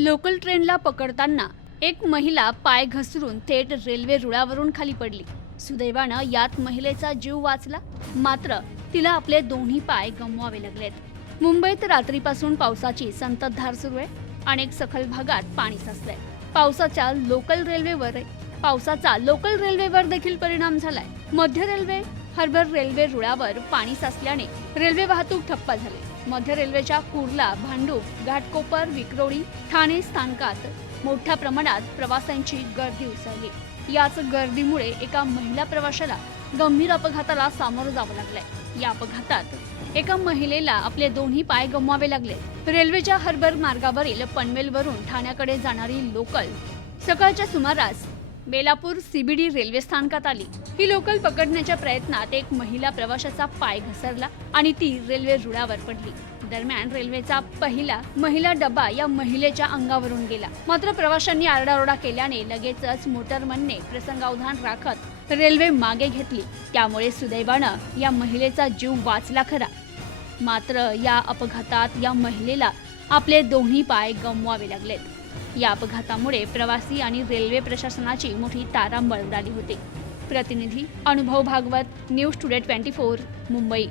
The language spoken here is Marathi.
लोकल ट्रेनला पकडताना एक महिला पाय घसरून थेट रेल्वे रुळावरून खाली पडली. सुदैवानं यात महिलेचा जीव वाचला. मात्र तिला आपले दोन्ही पाय गमवावे लागलेत. मुंबईत रात्रीपासून पावसाची संततधार सुरू आहे. अनेक सखल भागात पाणी साचलंय. पावसाच्या लोकल रेल्वेवर पावसाचा लोकल रेल्वेवर देखील परिणाम झालाय. मध्य रेल्वे हर्बर रेल्वे रुळावर पाणी साचल्याने रेल्वे वाहतूक ठप्प झाली. मध्य रेल्वेच्या कुर्ला भांडूप घाटकोपर विक्रोळी ठाणे स्थानकात मोठ्या प्रमाणात प्रवाशांची गर्दी उसळली. याच गर्दीमुळे एका महिला प्रवाशाला गंभीर अपघाताला सामोरं जावं लागलंय. या अपघातात एका महिलेला आपले दोन्ही पाय गमवावे लागले. रेल्वेच्या हर्बर मार्गावरील पनवेलवरून ठाण्याकडे जाणारी लोकल सकाळच्या सुमारास बेलापूर सीबीडी रेल्वे स्थानकात आली. ही लोकल पकडण्याच्या प्रयत्नात एक महिला प्रवाशाचा पाय घसरला आणि ती रेल्वे रुळावर पडली. दरम्यान रेल्वेचा पहिला महिला डबा या महिलेच्या अंगावरून गेला. मात्र प्रवाशांनी आरडाओरडा केल्याने लगेचच मोटरमनने प्रसंगावधान राखत रेल्वे मागे घेतली. त्यामुळे सुदैवानं या महिलेचा जीव वाचला खरा. मात्र या अपघातात या महिलेला आपले दोन्ही पाय गमवावे लागलेत. या अपघातामुळे प्रवासी आणि रेल्वे प्रशासनाची मोठी तारांबळ उडाली होती. प्रतिनिधी Anubhav Bhagwat news today twenty four Mumbai.